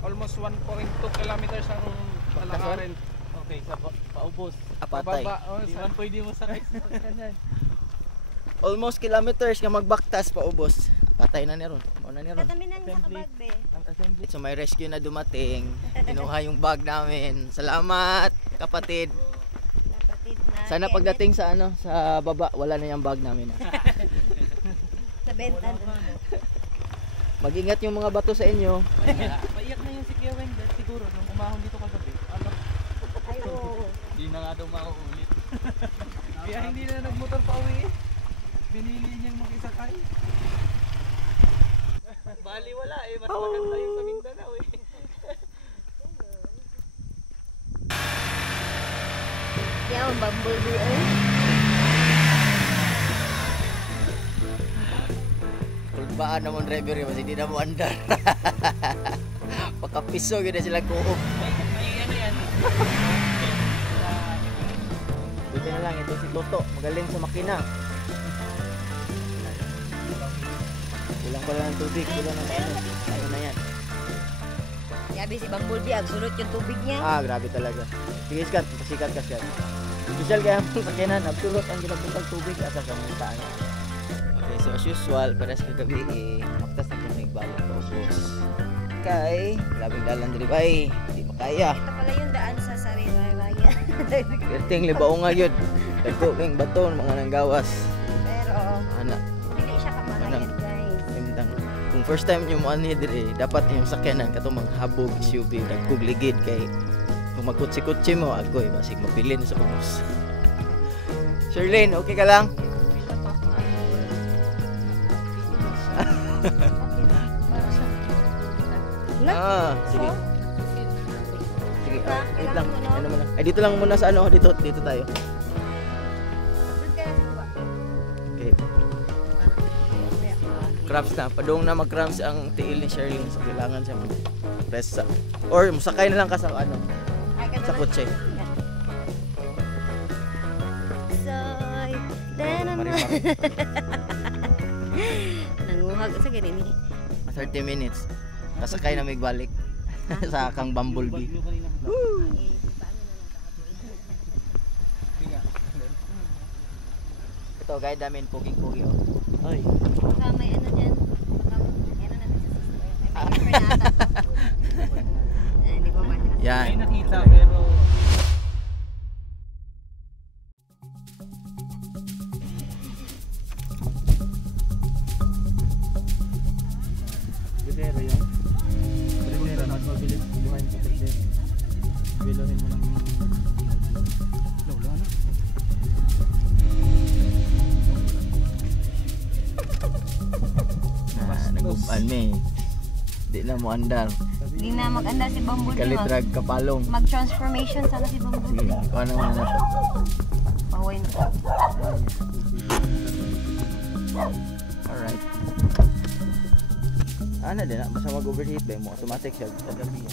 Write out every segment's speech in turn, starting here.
almost 1.2 kilometers ang palakarin. Okay, sa paubos. Apatay. Hindi man pwede mo sakay sa kanan. Almost kilometers nga magbaktas paubos. Patay na niron. Mao na niron. Kataminan sa kabag be. Ang assembly. So may rescue na dumating. Kinuha yung bag namin. Salamat, kapatid. Kapatid na. Sana pagdating sa ano, sa baba, wala na yung bag namin. sa benta. Mag-ingat yung mga bato sa inyo. Maiyak na yung si Kuya Weng siguro nung umahon dito kagabi. Alam. Ay oo. Hindi na nga daw mauulit. Kaya hindi na nagmotor pa uwi. Binili niyang makisakay. Bali wala eh, mas maganda yung sa Mindanao eh. Yan ang bumblebee eh. Kulbaan naman driver yun, kasi hindi na mo andar. Pagkapiso, gina sila kuhog. May ano yan. Buti na lang, ito si Toto, magaling sa makina. Kulang pala ng tubig, kulang ng ano. Ayaw na yan. Sabi si Bumblebee, absulot yung tubig niya. Ah, grabe talaga. Sige, Skat, pasikat ka, Skat. Special kaya ang sakinan, absolute ang ginabuntang tubig asa sa mga taan. Okay, so as usual, para sa kagabi, maktas na kung balik pa ubos. Okay, grabing dalan diri bay, hindi makaya. Ito pala yung daan sa Sariwaya. Kerting libao nga yun. Dagko kayong baton, mga nanggawas. Pero, Ana, hindi siya kamalayan guys. timtang. Kung first time nyo mo ani diri, dapat yung sakyanan katong mga habog SUV, dagkog ligid kay kung magkutsi-kutsi mo, agoy, basig mapilin sa ubos. Sherlyn, okay ka lang? Sige. Sige, wait lang. Ano muna? Ay, dito lang muna sa ano, dito tayo. Okay. Cramps na. Padung na mag-cramps ang tiil ni Sherlyn. So, kailangan siya mag-rest sa... Or, musakay na lang ka sa ano, sa kotse. Nanguhag sa ganun eh. 30 minutes. Kasakay na magbalik sa kang Bumblebee. Ito, guide namin, puging-pugi. Ay. Baka may ano dyan. Ano natin sa sister. Ay, may member na ata. Hindi ko man. Yan. May nakita pero Bidero yan. Bidero na mabilis biluhin sa bidero. Biluhin mo lang wala na. Nagupan me. Di na mo andar. Hindi na mag-andar si Bumblebee. Kalitrag kapalong. Mag-transformation sana si Bumblebee. Sige, ikaw naman na to. Pahuway na to. Alright. Ano din, basta mag-overheat ba mo? Automatic siya sa gabi.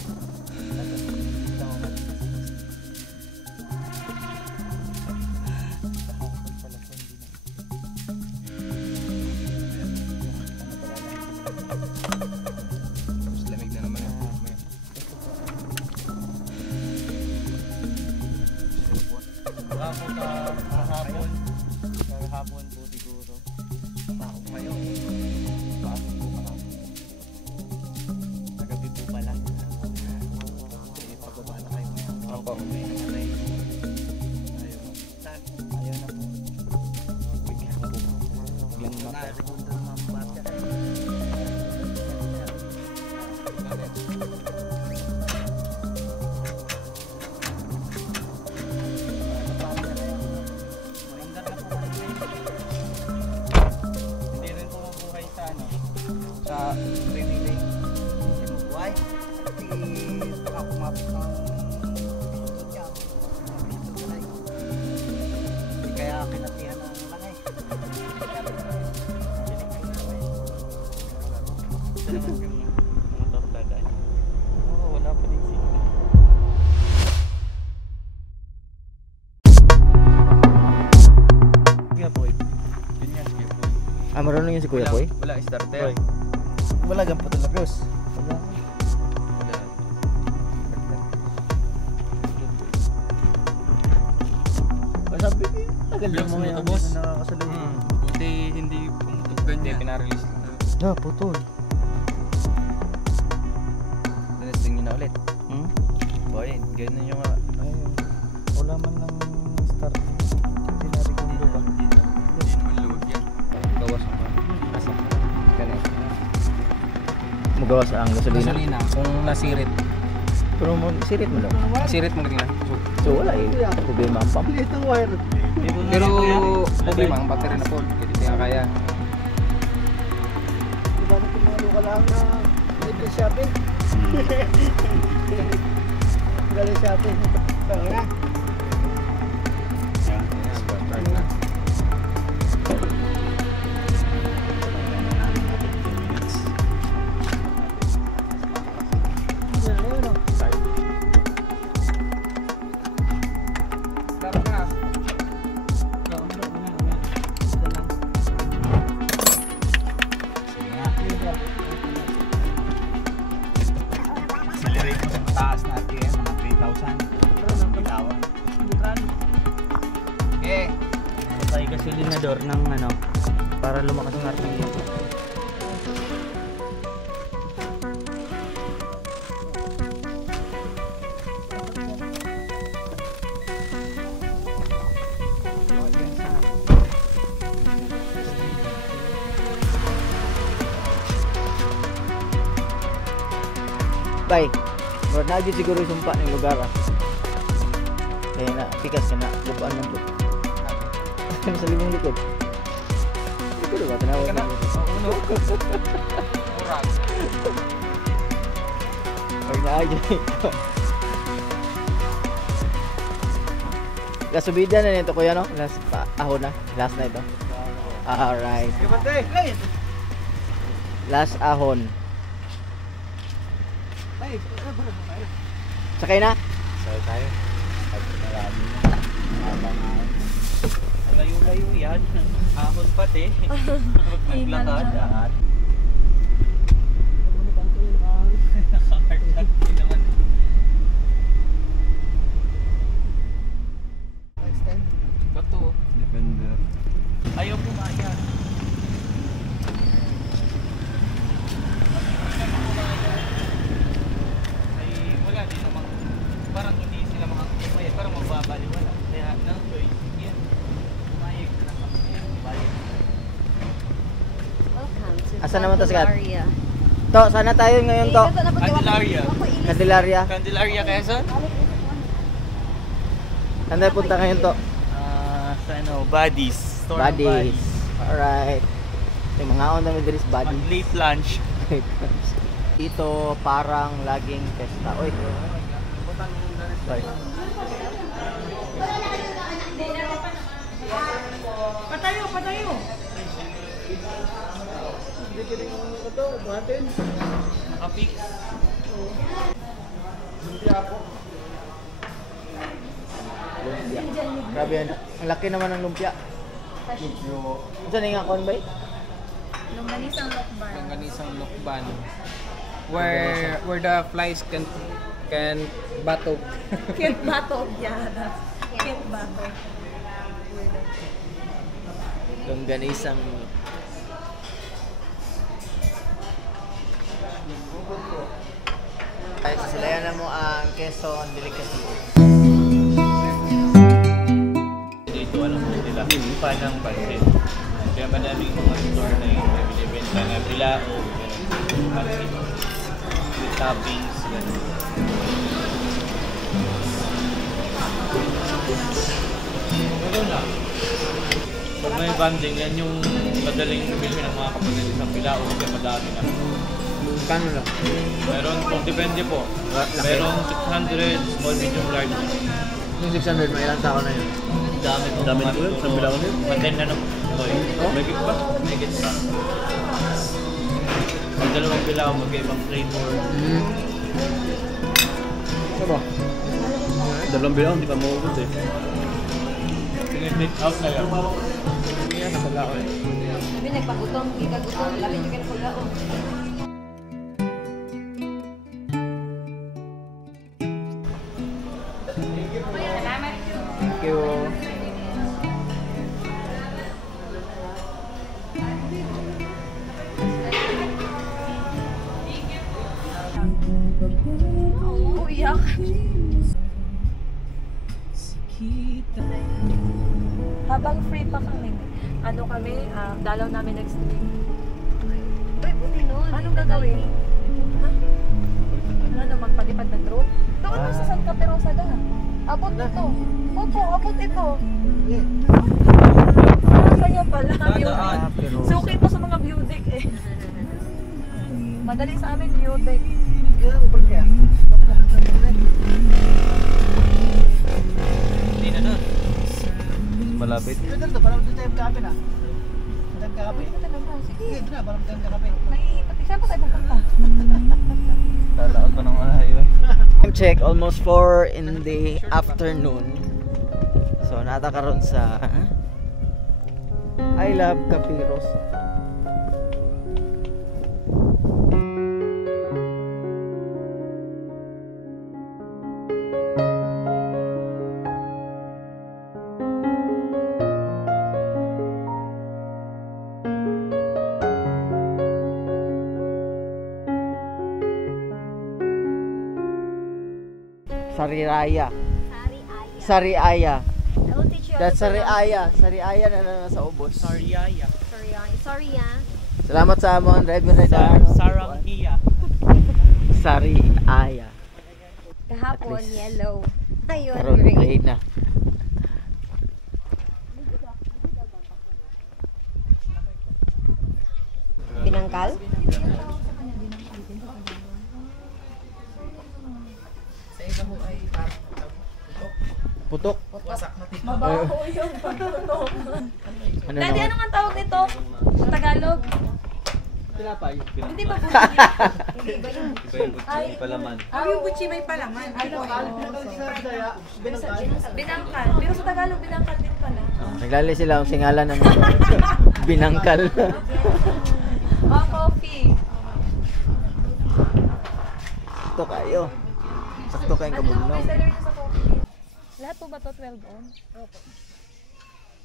Lamig na naman. Kahapon po siguro. Ako kayo. Paano po kahapon? Nagabi po pala. Pagkababa na kayo. Opo. Ayaw na po. Bigyan po. Biglang mata. Segundo naman bata. Hindi rin po mabuhay sa ano, sa training day. Hindi mabuhay. Baka kumapit ng hindi kaya kinatihan ng langay. Ito naman yung motor dadaan. Oo, wala pa din siya. Kuya Boy. Yun yan, Kuya Boy. Ah, marunong yun si Kuya Boy? Wala starter. Wala gan po talaga. Wala. Tagal Vlogs mo mo yan. to, boss? Nakakasalubong. Buti hindi pumutok ganyan. Hindi, pinarelease lang. Da, putol. Testing nyo na ulit. Hmm? Boy, ganun yung Ayun. Wala man ng start. Sinarigundo pa. Hindi naman load yan. Gawas ang asa. Ganun. Magawas ang gasolina. gasolina. Kung nasirit. Pero mo, sirit mo lang. Nasirit mo ganyan. So wala eh. Problema ang pump. Pero problema ang battery na full. Hindi kaya kaya. Diba na itong mga local lang na libre shopping? Galing shopping. Tara. Ayan, battery na. Tara na. Accelerate mo sa taas na RPM, mga 3,000. Bitawan. Okay. Patay gasolinador ng ano, para lumakas ang RPM. Bay, bro, nagit siguro yung sumpa ng lugar ah. Kaya na, pikas ka na, lupaan ng to. Ano sa limang likod? Likod ba? Tanawa Ka na. ka. Uno. Murag. Huwag na agad ito. Gasubida na nito kuya no? Last ahon na. Last na ito. Alright. Last ahon. Sakay na? Sakay tayo. Marami na. Layo-layo yan. Ahon pati. Naglakad. At Bato. Defender. Ayaw pumaya. Ay wala din naman. Parang hindi sila makakapaya. Parang magbabaliwala. Kaya nang choice. Yan. Pumayag na lang kami. Balik. Welcome to Asan naman to, Skat? Candelaria. To, sana tayo ngayon to. Candelaria. Candelaria. Candelaria Quezon? Saan tayo punta ngayon to? Sa ano, Buddies. Store of Buddies. Alright. Yung mga on namin dito is Mag buddies. late lunch. Dito parang laging festa. Oy. Sorry. Nakapix. Lumpia. Grabe yan. Ang laki naman ng lumpia. Saan nga kon ba? Longganisang lokban. Longganisang lokban. Where the flies can batog. Can't battle, yeah. Can't battle. Longganisang ay sasilayan na mo ang Quezon Delicacy. Dito alam mo nila, pa ng pansit. Kaya madaming mga store na yung binibenta na bilao, pansit, with toppings, gano'n. Gano'n na. Pag may banding, yan yung madaling bilhin ng mga kapatid sa bilao kasi madami na. Kano lang? Meron, kung depende po, meron 600, small, medium, large. Yung 600, may ilang tao na yun. Dami po. Dami na po yun? Sa bilao na yun? Maten na ng boy. Oh? May git pa? May git pa. Ang dalawang bilao, mag-ibang flavor. Ano ba? Dalawang bilao, hindi pa maubos eh. Pinit out na lang. Yan, nasa lao eh. Sabi nagpagutom, ikagutom, labi nyo kayo pagkaon. Thank you. ano kami, dalaw namin next week. Uy, buti nun. Anong gagawin? Ha? Ano, magpalipad ng drone? Doon sa San Caperosa da. Abot ito. Opo, abot ito. Sa'yo pala. Suki ito sa mga view deck eh. Madali sa amin view deck. Hindi na nun. Malapit. Saan pa tayo pupunta? Lalaot pa ng highway. Time check, almost 4 in the afternoon. So, natakaroon sa I Love Capiros. Sariraya. Sariaya. I will teach you how That's to pronounce Sariaya. Sariaya na nasa ubos. Sariaya. Sorry, ah. Salamat sa amon driver na Saranghiya. Sariaya. Kahapon, yellow. Ayun, Karon green. grade na. Binangkal? Putok. Mabaho yung pagtutok. Ano Daddy, naman? ano nga tawag nito? Sa Tagalog? Hindi ba buchi? Iba yung butsi palaman. Yung buchi may palaman. Binangkal. Pero sa Tagalog, binangkal din pala. Naglali sila ang singalan ng binangkal. Coffee. Sakto kayo. Sakto kayong Ano naman kabugnaw. may seller niyo sa coffee? Lahat po ba to 12 on? Opo.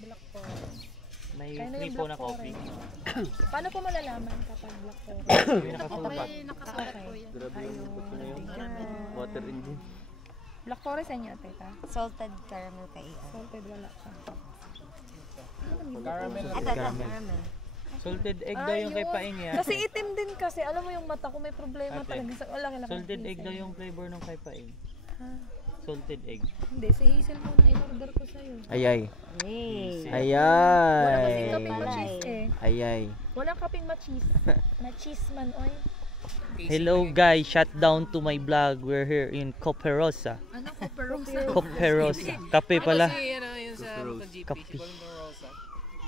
Black forest. May Kaya na free yung po black na coffee. Paano po malalaman kapag black forest? May nakasulat. Okay. Water engine. Black forest sa inyo, teka. Salted caramel kay Salted wala pa. Ito, caramel. Salted egg daw yung kay Paing yan. Kasi itim din kasi. Alam mo yung mata ko may problema Ate. talaga. Wala ka lang. Salted egg daw yung flavor ng kay Paing. Salted egg. Hindi, si Hazel muna in-order ko sa'yo. Ayay. Yay. Wala kasi Ayay. kaping machis eh. Ayay. Walang kaping machis. Machis man, oy. Hello guys, shout down to my vlog. We're here in Coperosa. Ano ko pero Coperosa. Kape pala. Kape.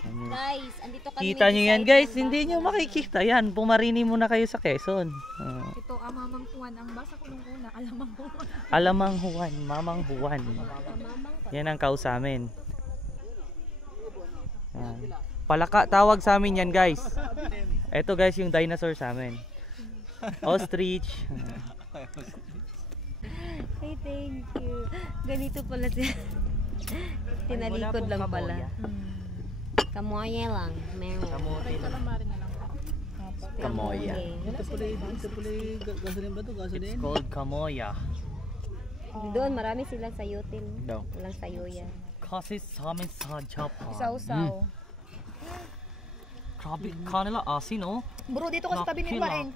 Guys, andito kami. Kita nyo yan guys, hindi nyo makikita yan. Pumarini muna kayo sa Quezon. Ito, Mamang Juan. Ang basa ko nung una, Alamang Juan. Alamang Juan, Mamang Juan. Yan ang kaus sa amin. Yan. Palaka tawag sa amin yan guys. Ito guys yung dinosaur sa amin. Ostrich. Hey, thank you. Ganito pala siya. Tinalikod lang pala. Kamoya lang. Meron. Kamoya. It's called Kamoya. Doon, marami sila sayutin. Daw. Walang sayoya. Kasi sa amin sa Japan. Sausaw. Grabe, kanila asin oh. Bro, dito ka sa tabi ni Paeng.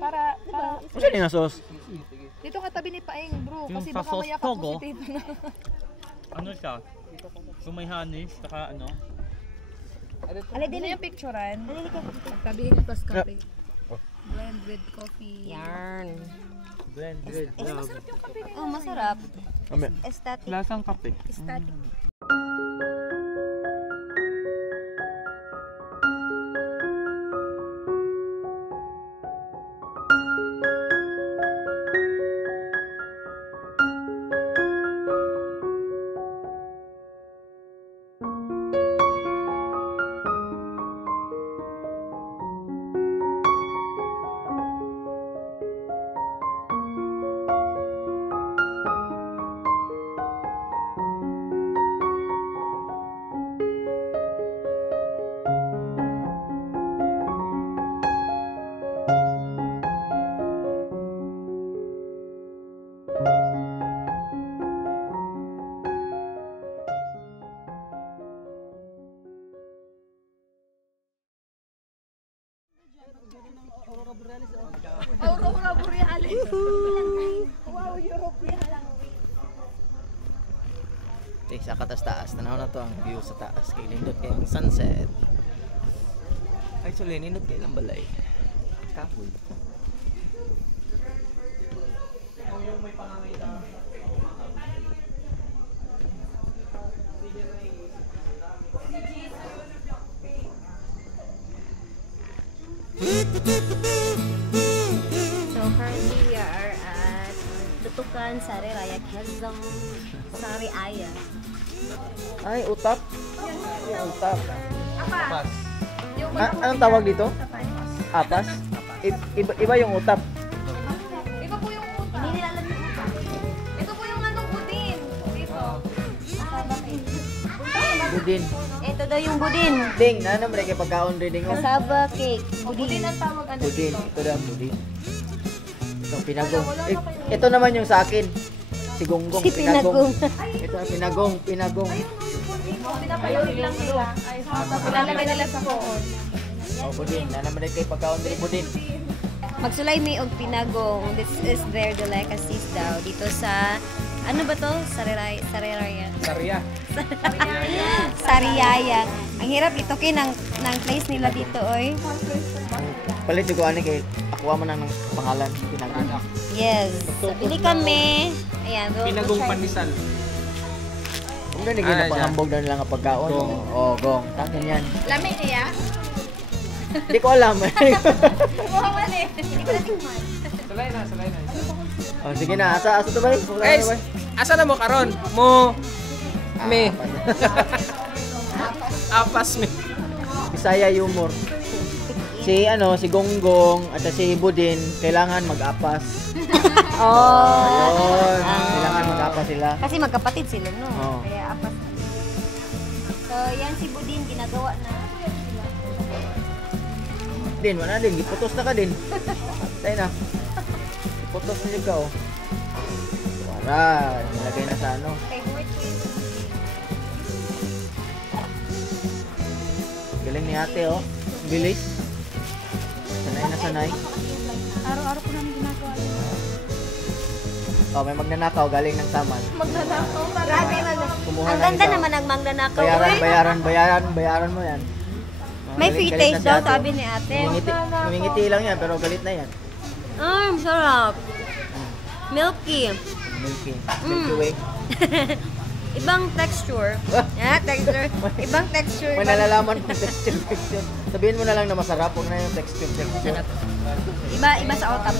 Para, Ano yung sauce? dito ka tabi ni Paeng, bro. Yung Kasi sa baka sauce mayapak tog, mo oh. si Tito na. Ano siya? Kung may hanis, saka ano? Alay din na yung picturean. Tabihin yung plus kape. Blend with coffee. Yarn. Blended. Masarap yung kape nila. Oh, masarap. Ame. Aesthetic. Lasang kape. Static. Aurora Borealis. Wow, European lang. Sa katas-taas, tanaw na to ang view sa taas. Kay nindot kay ang sunset. Actually, nindot kay lang balay. Kahoy. So currently we are at Tutukan Sari Raya Quezon Sari Aya. Ay, utap. Yung utap. Pas. Anong tawag dito? Apas? Iba yung utap. Iba po yung utak. Hindi nila alam yung utak. Ito po yung anong budin. Dito. Budin. Ito daw yung budin. Ding, na naman kay pagkaon reading ko. Kasaba cake. Budin ang tawag ano Budin. dito. Ito daw ang budin. Itong pinagong. Ito naman yung sa akin. Si Gonggong. Si Pinagong. Ito ang pinagong. Pinagong. Pinapayawin lang nila. Ay, pinalagay nila sa koon. Oh, budin. Na naman kay pagkaon rin budin. Magsulay may og Pinagong. This is their delicacies daw. Dito sa, ano ba to? Sariraya. Sarya. Sariyaya. Ang hirap itukin ng place nila dito, oy. Palit yung kuha kay akuha mo ng pangalan. Pinagong. Yes. So, pili kami. Ayan. Pinagong Pandesal. Kung na naging napangambog na nila nga pagkaon. Gong. Oh, gong. Takin yan. Lamig niya? Hindi ko alam. Buhawan eh. Hindi ko natikman. Salay na. Oh, sige na. Asa to ba? Guys, asa na mo karon? Mo me. Apas me. Bisaya humor. Si Gonggong at si Budin kailangan mag-apas. Oh. Ayun, kailangan mag-apas sila. Kasi magkapatid sila, no? Oo. Kaya apas. So, yan si Budin, ginagawa na. Din, wala din. Giputos na ka din. Tayo na. Giputos na yung ka, oh. Para, nilagay na sa ano. Favorite ko yun. Galing ni ate, oh. Bilis. Sanay na sanay. Araw-araw ko namin ginagawa yun. Oh, may magnanakaw galing ng saman. Magnanakaw talaga. Grabe, Kumuha ang ng ganda isa. naman ang mangnanakaw. Bayaran mo yan. May free Galit na taste si daw, ate. sabi ni ate. Ngingiti lang yan, pero galit na yan. Sarap. Milky. Milky. Milky Way. Ibang texture. Texture. Ibang texture. May nalalaman kung texture. Sabihin mo na lang na masarap, huwag na yung texture. Sarap. Iba sa otap.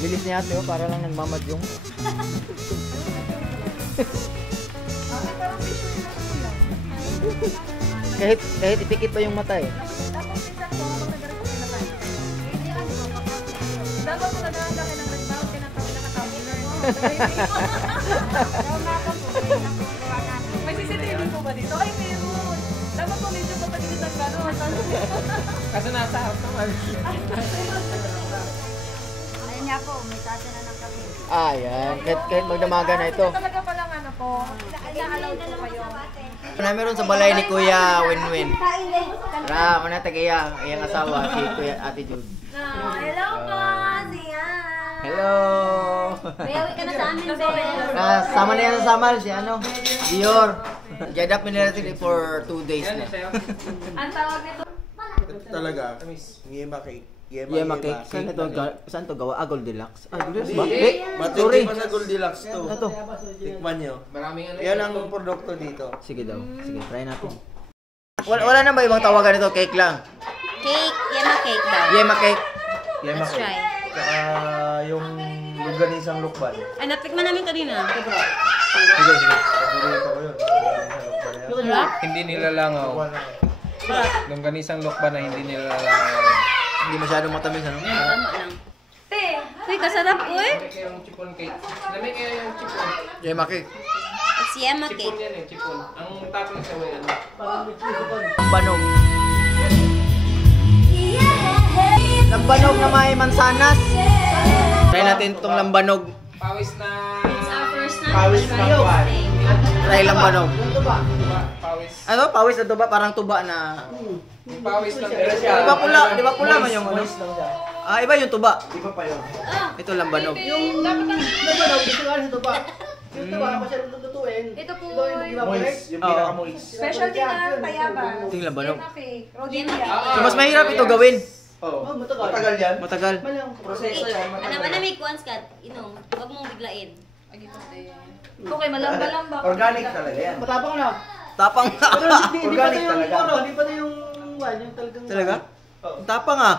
Bilis niya ate, oh, para lang nagmamadyong. kahit ipikit pa yung mata eh. Dapat ko naganda kayo ng nagbaw, tinatawag na tumbler. May CCTV po ba dito? Ay, meron. Dapat ko medyo papagilid ng gano'n. Kasi nasa house naman. Ayun nga po, may tasa na ng kape. Ayan, kahit magdamaga na ito. Talaga palang ano po, ina-allow po kayo. Na meron sa balay ni Kuya Winwin. Tara, manatagaya, iyang asawa, si Kuya Ate Jude. Hello po, siya. Hello! Bayawi ka na sa amin, baby. Sama na yan sa samal, si Dior. Gadap mo nila for 2 days na. Ang tawag nito, Talaga. Yema cake. Yema cake. Saan to gawa? Goldilocks. Goldilocks ba? Hindi. Sorry. Matuloy pa sa Goldilocks to. Ano to? Tikman nyo. Maraming ano. Yan ang produkto dito. Sige daw. Sige, try natin. Wala na ba ibang tawagan nito? Cake lang. Cake, yema cake daw. Yema cake. Yema Let's cake. try. Saka yung luganisang lukban. Ay, natikman namin kanina. Sige, sige. Paborito ko yun. Luganisang lukban na yan. Hindi nilalangaw. Lukban na yan. Longganisang lokba na hindi nilalangaw. Hindi masyadong matamis, ano? Tama lang. te, Uy, kasarap, uy. Lamig kayo yung chipon cake. Lamig kayo yung chipon. Yema cake. It's yema Chipon cake. yan eh, chipon. Ang tapos sa way ano. Lambanog. Lambanog na may mansanas. Try natin itong lambanog. Pawis na... First na. Pawis na kwan. Try lambanog. Pawis. Ano? Pawis na tuba? Parang tuba na... Pawis lang. Di ba pula man yung ano? Moist lang siya. Iba yung tuba. Iba pa yun. Ah, Ito lambanog. Yung lambanog, gusto nga sa tuba. Yung tuba, masyadong lutuin. Ito po Iba yung yung yung pinaka-moist. specialty ng Tayabas. Ito yung lambanog. Rodilia. So mas mahirap ito gawin. Oo, matagal yan. Matagal. Malang proseso yan. Anamik once kat, inom. Huwag mong biglain. Okay, malamba-lamba. Organic talaga yan. Matapang na. Tapang Pero hindi pa Organic na yung talaga. hindi pa na yung talagang... Talaga? Oo. Tapang ah.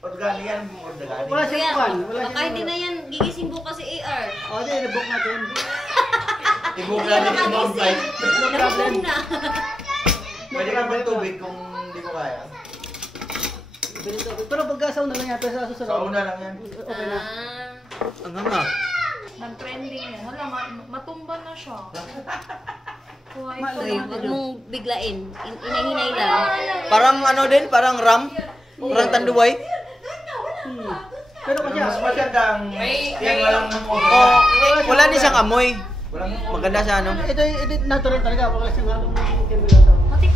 Organic yan. Organic. Wala Kuya, siyang pan. Wala baka hindi na yan gigising bukas si AR. O, di, nabook natin. Hindi ka makagising. Nabukong na. Pwede ka ba tubig kung hindi mo kaya? Pero pagkasaw na lang yan, pero sa susunod. Sa una lang yan. Okay na. Ah. Ano nga? Nag-trending yan. Hala, matumba na siya. Kuhay Uy, huwag mong biglain. Inahinay lang. Parang ano din, parang ram. Parang tanduay. Pero kasi mas magandang yan walang Oh, wala din siyang amoy. Maganda siya ano. Ito natural talaga. Wala siyang halong chemical to. Matik.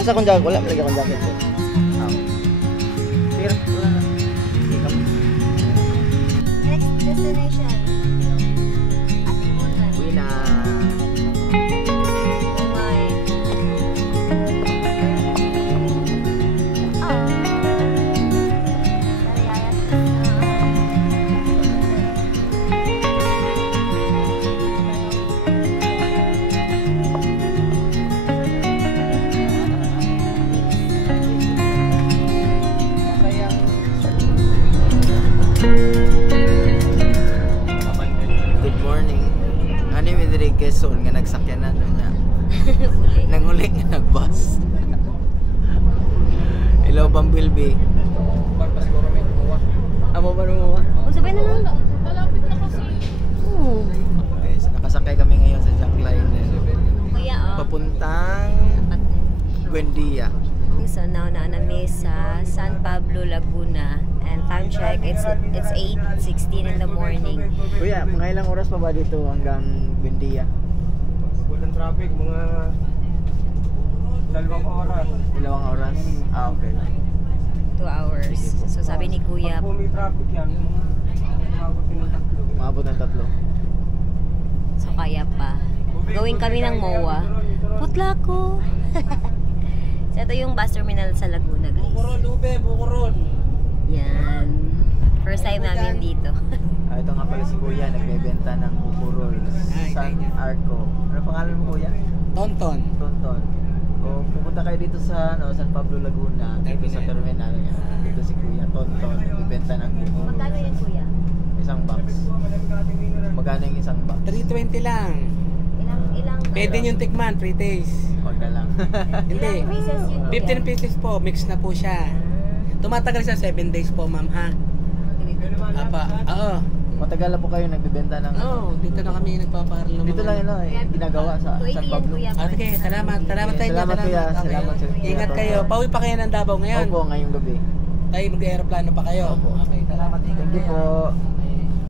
Asa kong jacket? Wala, lagi akong jacket. Sige, wala na. Next destination. Atimunan. Uwi na. Bungay. Good morning. Ani Midri Quezon nga nagsakyanan niya. Nanguli nga nagbus. Hello Bumblebee. Amo ba mo? O, sabay na lang. Malapit na kasi. Oo. Okay, so nakasakay kami ngayon sa Jackline. Kuya, oh. Papuntang Buendia. So now na kami sa San Pablo, Laguna. And time check, it's 8:16 in the morning. Kuya, mga ilang oras pa ba dito hanggang Buendia? Walang traffic, mga 2 oras. 2 oras? Ah, okay. 2 hours. So sabi ni Kuya, Kung may traffic yan, mabuti ng 3. Maabot ng 3. so kaya pa. Gawin kami ng MOA. Putla ko. So ito yung bus terminal sa Laguna, guys. Bukuron. Yan. First time namin dito. Ito nga pala si Kuya, nagbebenta ng bukurol. San Arco. Ano pangalan mo Kuya? Tonton. Tonton. O pupunta kayo dito sa San Pablo, Laguna. Dito sa terminal. Dito si Kuya, Tonton. Nagbebenta ng bukurol. Magkano yan, Kuya? Isang box. Magkano yung isang box? 320 lang. Ilang Pwede yung tikman, 3 days. Huwag na lang. Hindi. ilang pieces yun, Kuya? 15 pieces po, mix na po siya. Tumatagal siya 7 days po, ma'am, ha? Apa, oo. Matagal na po kayo nagbebenta ng... Oo, dito na kami nagpaparal ng Dito lang yun, ginagawa sa 280 San yan, Pablo. Kuya. Okay, salamat. Salamat tayo. Salamat, Kuya. Okay. Salamat, sir. Ingat kayo. Pauwi pa kayo ng Davao ngayon. Opo, ngayong gabi. Tayo mag-aeroplano pa kayo. Opo. Okay, salamat. Ingat Thank you kayo. po.